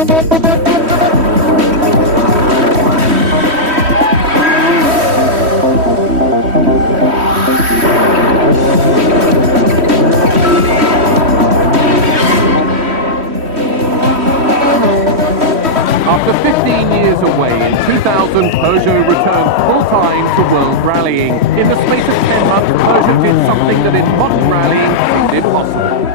After 15 years away, in 2000, Peugeot returned full-time to world rallying. In the space of 10 months, Peugeot did something that in modern rallying seemed impossible.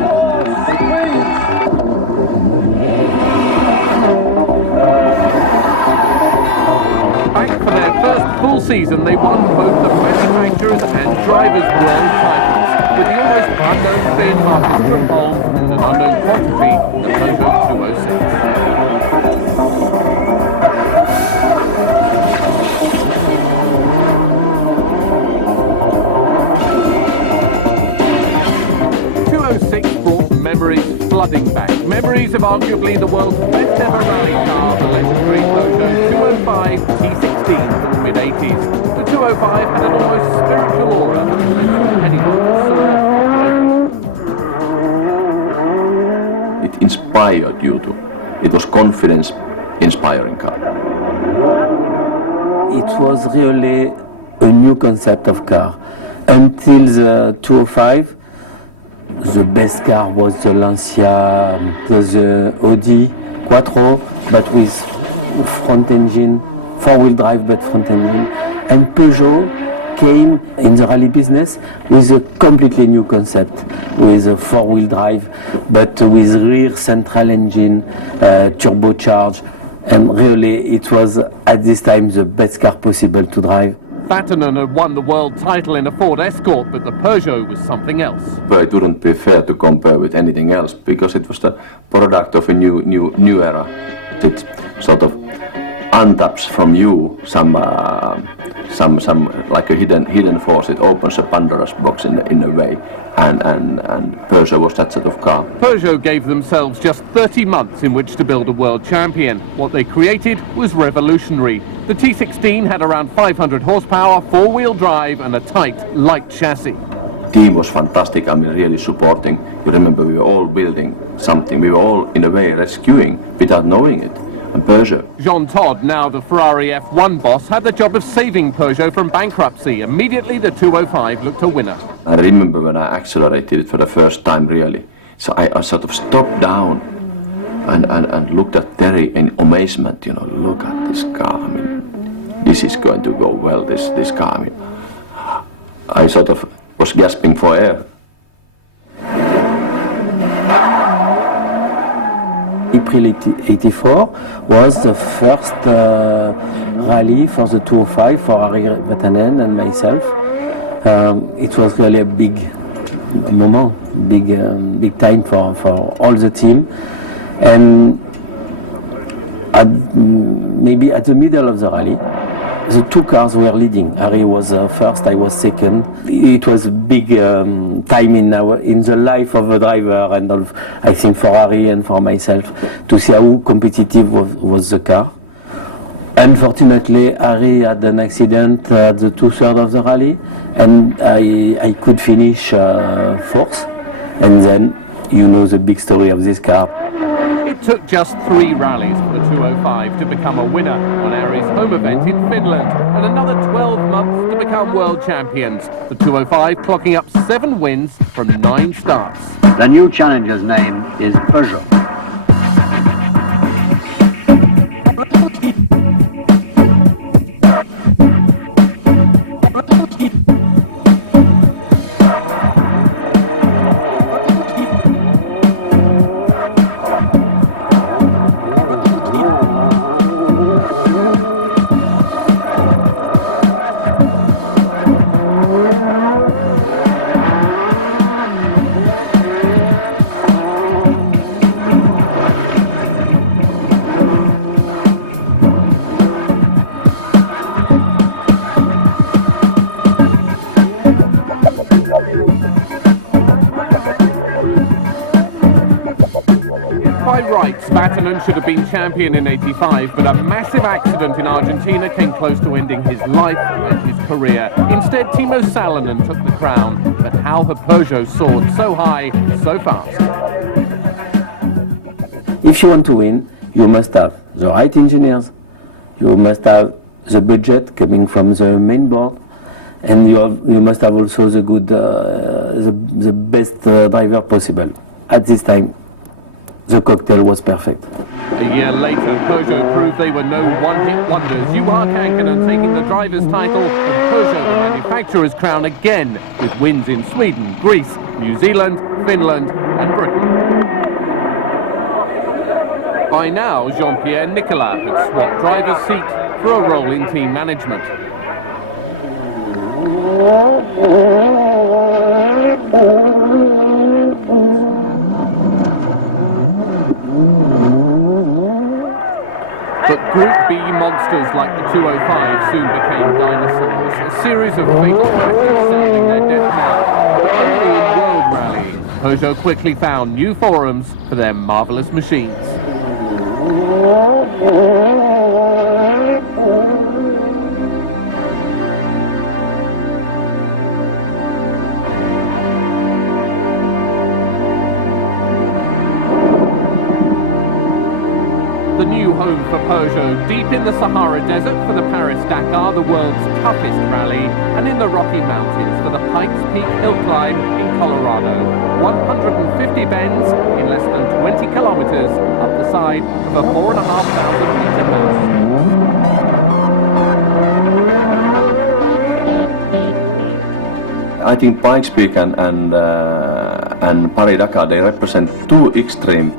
Back for their first full season, they won both the manufacturers and drivers' world titles, with the almost unknown Finn after 100 poles and an unknown quantity, the Peugeot 206. 206 brought memories flooding back. Memories of arguably the world's best ever rally car, the legendary Peugeot 205 T16 from the mid-80s. The 205 had an almost spiritual aura that anyone saw. It inspired you to. It was confidence-inspiring car. It was really a new concept of car. Until the 205, the best car was the Lancia, the Audi Quattro, but with front engine, four-wheel drive but front engine. And Peugeot came in the rally business with a completely new concept, with a four-wheel drive, but with rear central engine, turbocharged. And really, it was at this time the best car possible to drive. Vatanen had won the world title in a Ford Escort, but the Peugeot was something else. But it wouldn't be fair to compare with anything else because it was the product of a new era. It sort of untaps from you some like a hidden force. It opens a Pandora's box in a way, and Peugeot was that sort of car. Peugeot gave themselves just 30 months in which to build a world champion. What they created was revolutionary. The T16 had around 500 horsepower, four-wheel drive and a tight, light chassis. Team was fantastic. I mean, really supporting. You remember we were all building something. We were all in a way rescuing without knowing it. And Peugeot. Jean Todt, now the Ferrari F1 boss, had the job of saving Peugeot from bankruptcy. Immediately the 205 looked a winner. I remember when I accelerated it for the first time, really. So I sort of stopped down and looked at Terry in amazement. You know, look at this car. I mean, this is going to go well. This car. I mean, I sort of was gasping for air. April 84 was the first rally for the 205 for Harry Vatanen and myself. It was really a big moment, big time for all the team. And maybe at the middle of the rally, the two cars were leading. Harry was first, I was second. It was a big time in the life of a driver and I think for Harry and for myself to see how competitive was the car. Unfortunately, Harry had an accident at the 2/3 of the rally and I could finish fourth. And then you know the big story of this car. It took just 3 rallies for the 205 to become a winner on Harry's home event in Finland, and another 12 months to become world champions. The 205 clocking up 7 wins from 9 starts. The new challenger's name is Peugeot. By rights, Vatanen should have been champion in '85, but a massive accident in Argentina came close to ending his life and his career. Instead, Timo Salonen took the crown, but how the Peugeot soared so high, so fast. If you want to win, you must have the right engineers, you must have the budget coming from the main board, and you must have also the good, the best driver possible. At this time, the cocktail was perfect. A year later, Peugeot proved they were no one-hit wonders. Juha Kankkunen taking the driver's title and Peugeot the manufacturer's crown again, with wins in Sweden, Greece, New Zealand, Finland and Britain. By now, Jean-Pierre Nicolas had swapped driver's seat for a role in team management. But Group B monsters like the 205 soon became dinosaurs, a series of fatal crashes sailing their death knell. But only in world rallying, Peugeot quickly found new forums for their marvellous machines. The new home for Peugeot, deep in the Sahara Desert for the Paris-Dakar, the world's toughest rally, and in the Rocky Mountains for the Pikes Peak hill climb in Colorado. 150 bends in less than 20 kilometers up the side of a 4,500-meter mountain. I think Pikes Peak and Paris-Dakar, they represent two extreme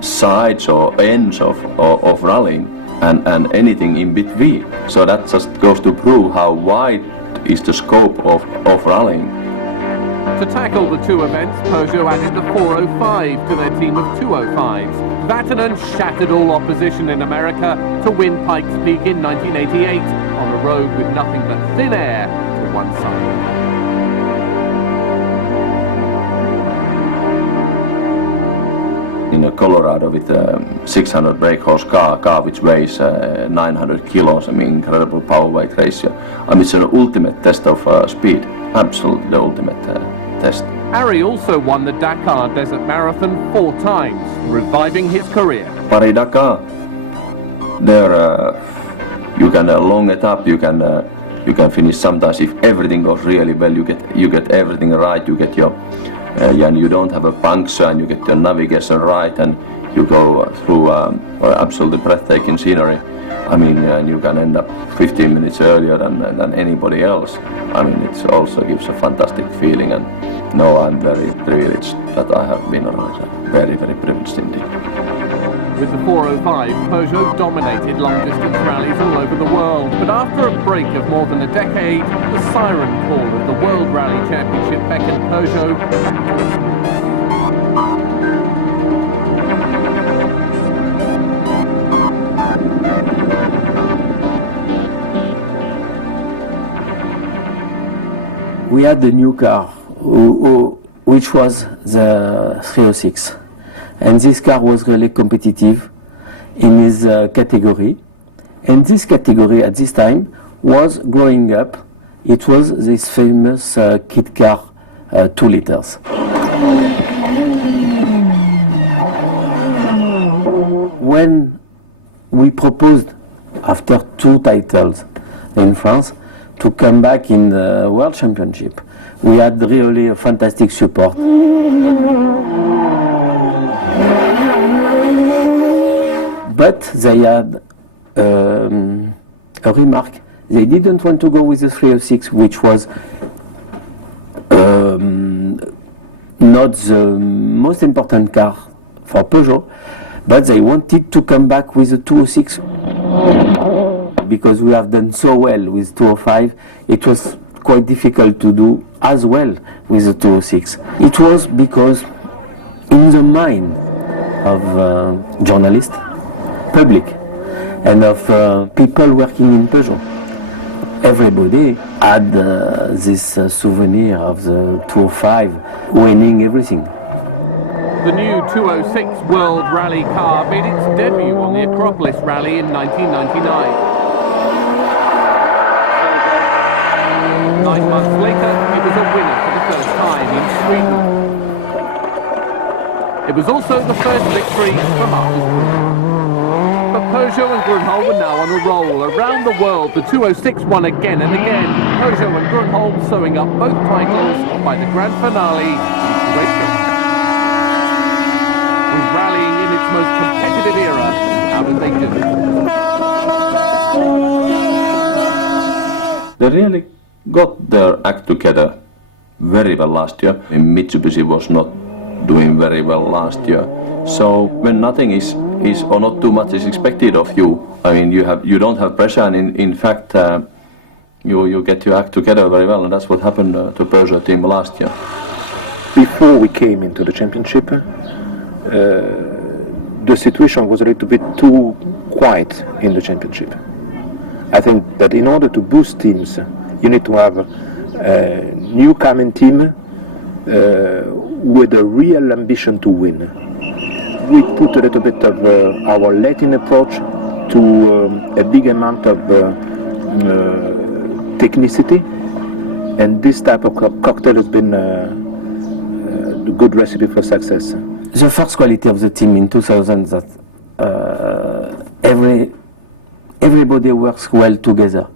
sides or ends of rallying and anything in between. So that just goes to prove how wide is the scope of rallying. To tackle the two events, Peugeot added the 405 to their team of 205s. Vatanen shattered all opposition in America to win Pikes Peak in 1988 on a road with nothing but thin air to one side. In Colorado with a 600 brake horse car which weighs 900 kilos, I mean, incredible power weight ratio. I mean, it's an ultimate test of speed, absolutely the ultimate test. Harry also won the Dakar Desert Marathon 4 times, reviving his career. Paris-Dakar, there you can long it up, you can finish sometimes if everything goes really well, you get everything right, you get your and you don't have a puncture and you get your navigation right and you go through absolutely breathtaking scenery. I mean, and you can end up 15 minutes earlier than anybody else. I mean, it also gives a fantastic feeling, and no, I'm very privileged that I have been around. Very, very privileged indeed. With the 405, Peugeot dominated long-distance rallies all over the world, but after a break of more than a decade, the siren call of the World Rally Championship beckoned Peugeot back to its roots. We had the new car, which was the 306. And this car was really competitive in his category. And this category at this time was growing up. It was this famous kit car 2 liters. When we proposed, after 2 titles in France, to come back in the World Championship, we had really a fantastic support. But they had a remark. They didn't want to go with the 306, which was not the most important car for Peugeot, but they wanted to come back with the 206. Because we have done so well with 205, it was quite difficult to do as well with the 206. It was because in the mind of journalists, public, and of people working in Peugeot, everybody had this souvenir of the 205 winning everything. The new 206 World Rally car made its debut on the Acropolis Rally in 1999. 9 months later, it was a winner for the first time in Sweden. It was also the first victory for Marcus. But Peugeot and Grünholm are now on a roll. Around the world, the 206 won again and again. Peugeot and Grünholm sewing up both titles by the grand finale in Croatia. With rallying in its most competitive era, how did they do? They really got their act together very well last year. Mitsubishi was not doing very well last year. So when nothing is or not too much is expected of you, I mean you don't have pressure, and in fact you get your act together very well, and that's what happened to Peugeot team last year. Before we came into the championship, the situation was a little bit too quiet in the championship. I think that in order to boost teams, you need to have a new coming team with a real ambition to win. We put a little bit of our Latin approach to a big amount of technicity, and this type of cocktail has been a good recipe for success. The first quality of the team in 2000 that everybody works well together,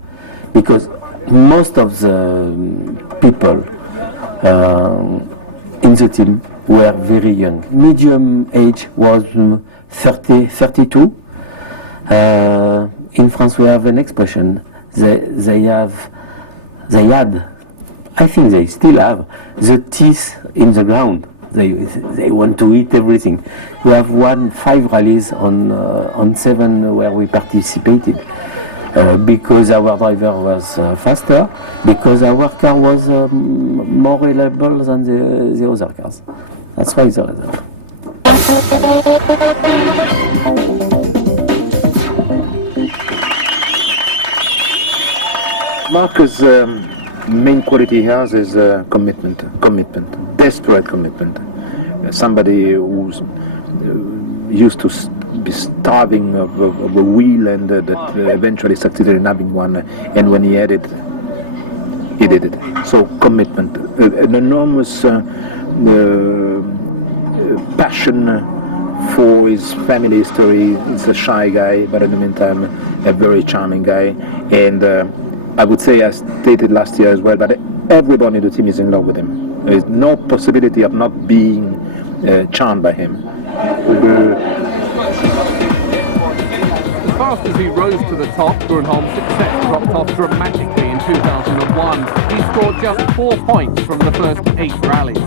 because most of the people in the team were very young. Medium age was 32. In France we have an expression, they had, I think they still have, the teeth in the ground. They want to eat everything. We have won 5 rallies on 7 where we participated. Because our driver was faster, because our car was more reliable than the other cars. That's why the result. Marcus' main quality he has is commitment, desperate commitment. Somebody who's used to be starving of a wheel, and that eventually succeeded in having one, and when he had it, he did it. So commitment, an enormous passion for his family history. He's a shy guy, but in the meantime a very charming guy, and I would say, I stated last year as well, but everybody in the team is in love with him. There is no possibility of not being charmed by him. As fast as he rose to the top, Grünholm's success dropped off dramatically in 2001. He scored just 4 points from the first 8 rallies.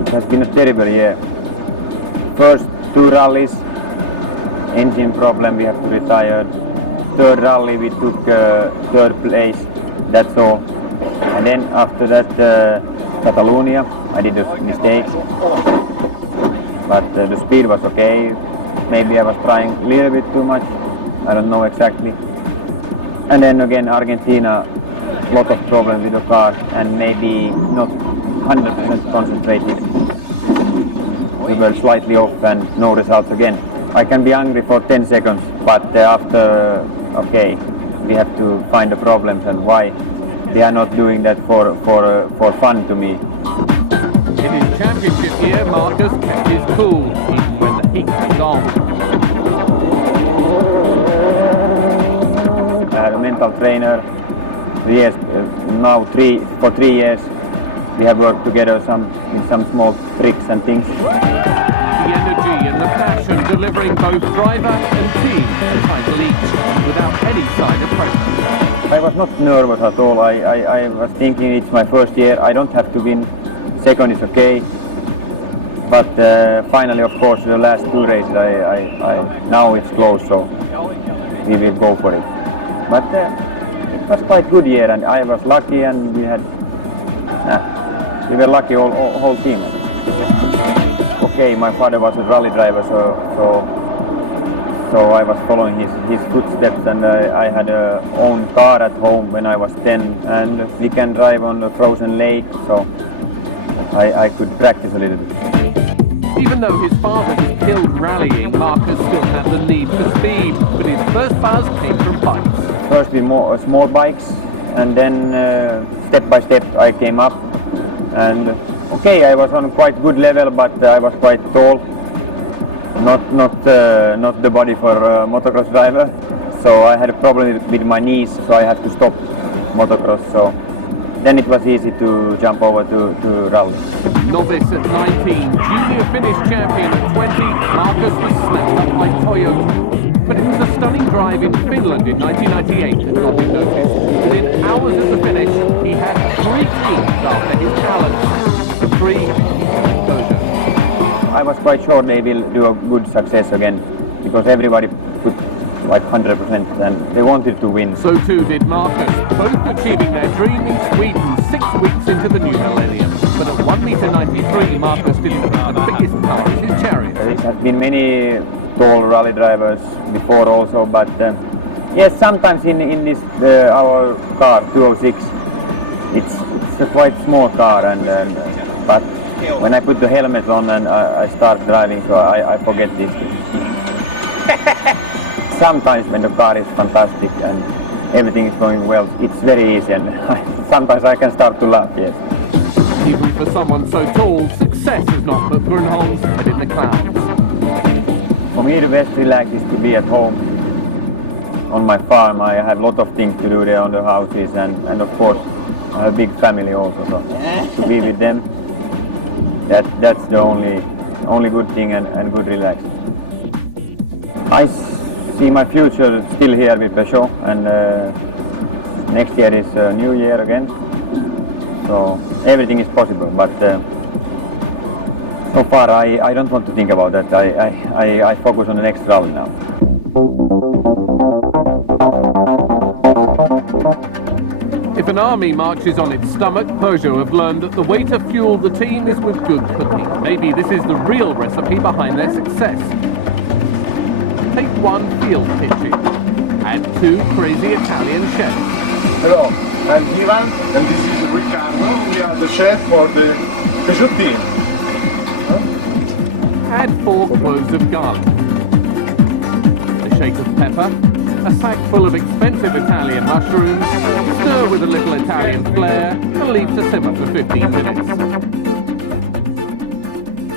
It has been a terrible year. First 2 rallies, engine problem, we have to retire. 3rd rally we took 3rd place, that's all. And then after that Catalonia, I did a mistake. But the speed was okay. Maybe I was trying a little bit too much, I don't know exactly. And then again Argentina, lot of problems with the car, and maybe not 100% concentrated. We were slightly off and no results again. I can be angry for 10 seconds, but after, okay, we have to find the problems and why they are not doing that for fun to me. In his championship year, Marcus kept his cool, even when the heat was on. I had a mental trainer. Yes, now for 3 years we have worked together in some small tricks and things. The energy and the passion delivering both driver and team a title each, without any sign of pressure. I was not nervous at all. I was thinking it's my first year, I don't have to win. 2nd is okay. But finally, of course, the last 2 races, now it's close, so we will go for it. But it was quite good year, and I was lucky, and we were lucky whole team. Okay, my father was a rally driver, so I was following his footsteps, and I had a own car at home when I was 10, and we can drive on the frozen lake, so I could practice a little bit. Even though his father was killed rallying, Marcus still had the need for speed, but his first buzz came from bikes. First with more small bikes, and then step by step I came up. and okay, I was on quite good level, but I was quite tall. Not the body for a motocross driver. So I had a problem with my knees, so I had to stop motocross. So then it was easy to jump over to rally. Novice at 19, junior Finnish champion at 20, Marcus was snapped up by Toyota. But it was a stunning drive in Finland in 1998 that got him noticed. Within hours of the finish, he had 3 teams after his talents. The 3 Peugeot. I was quite sure they will do a good success again, because everybody put like 100% and they wanted to win. So too did Marcus, both achieving their dream in Sweden 6 weeks into the new millennium. But at 1.93 m, Marcus delivered the biggest car is his chariot. There have been many tall rally drivers before also, but yes, sometimes in this our car 206, it's a quite small car, but when I put the helmet on and I start driving, so I forget this. Sometimes when the car is fantastic and everything is going well, it's very easy, and sometimes I can start to laugh, yes. Even for someone so tall, success has not put Grönholm's head in the clouds. For me, the best relax is to be at home on my farm. I have a lot of things to do there on the houses, and of course I have a big family also, so to be with them, that's the only good thing and good relax. I see my future still here with Peugeot, and next year is a new year again, so everything is possible, but so far I don't want to think about that. I focus on the next rally now. If an army marches on its stomach, Peugeot have learned that the way to fuel the team is with good cooking. Maybe this is the real recipe behind their success. Take 1 field kitchen, add 2 crazy Italian chefs. Hello, I'm Ivan and this is Riccardo. We are the chef for the Peugeot team. Add 4 cloves of garlic, a shake of pepper, a sack full of expensive Italian mushrooms, stir with a little Italian flair, and leave to simmer for 15 minutes.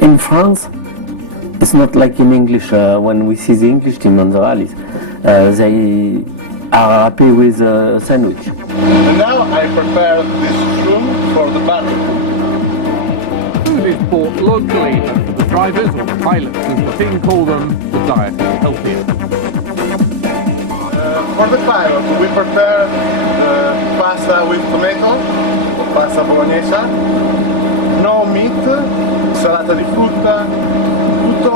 In France, it's not like in English. When we see the English team on the rallies, they are happy with a sandwich. And now I prepare this shroom for the barbecue. Food is bought locally, and for the drivers, or the pilots as the team call them, the diet is healthier. For the pilot, we prepare pasta with tomato, pasta bolognese, no meat, salata di frutta, tutto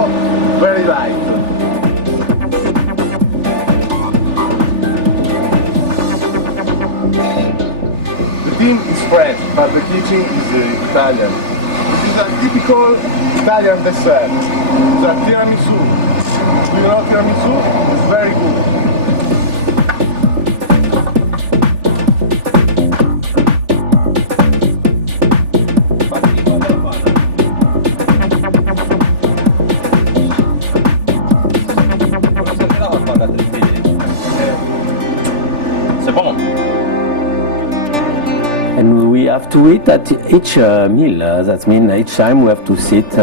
very light. The team is French, but the kitchen is Italian. This is a typical Italian dessert. It's a tiramisu. Do you know tiramisu? It's very good. And we have to eat at each meal. That means each time we have to sit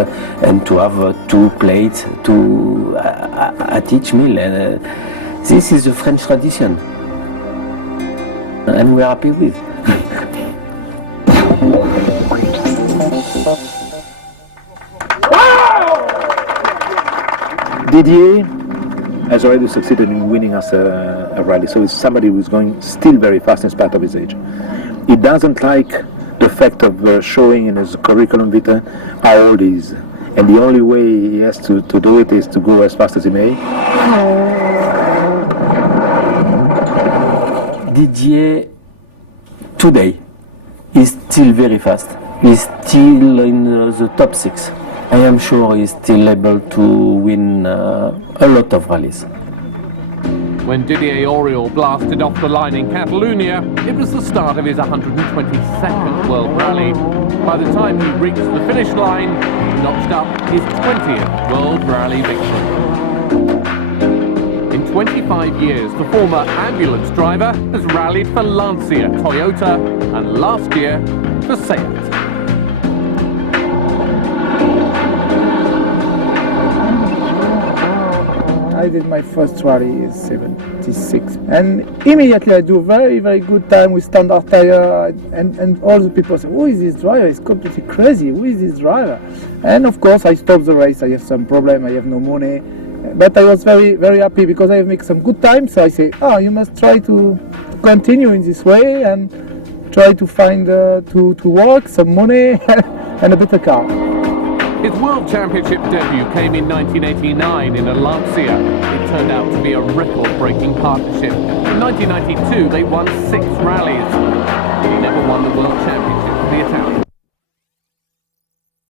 and to have 2 plates at each meal. This is a French tradition, and we are happy with. Didier has already succeeded in winning us a rally, so it's somebody who's going still very fast in spite of his age. He doesn't like the fact of showing in his curriculum vitae how old he is, and the only way he has to do it is to go as fast as he may. Didier today is still very fast. He's still in the top 6. I am sure he's still able to win a lot of rallies. When Didier Auriol blasted off the line in Catalonia, it was the start of his 122nd World Rally. By the time he reached the finish line, he notched up his 20th World Rally victory. In 25 years, the former ambulance driver has rallied for Lancia, Toyota, and last year for Seat. I did my first rally in 76, and immediately I do very, very good time with standard tire, and all the people say, who is this driver? It's completely crazy. Who is this driver? And of course I stop the race. I have some problem. I have no money, but I was very, very happy because I have made some good time. So I say, oh, you must try to continue in this way and try to find to work some money and a better car. His World Championship debut came in 1989 in a Lancia. It turned out to be a record-breaking partnership. In 1992, they won 6 rallies. But he never won the World Championship for the Italians.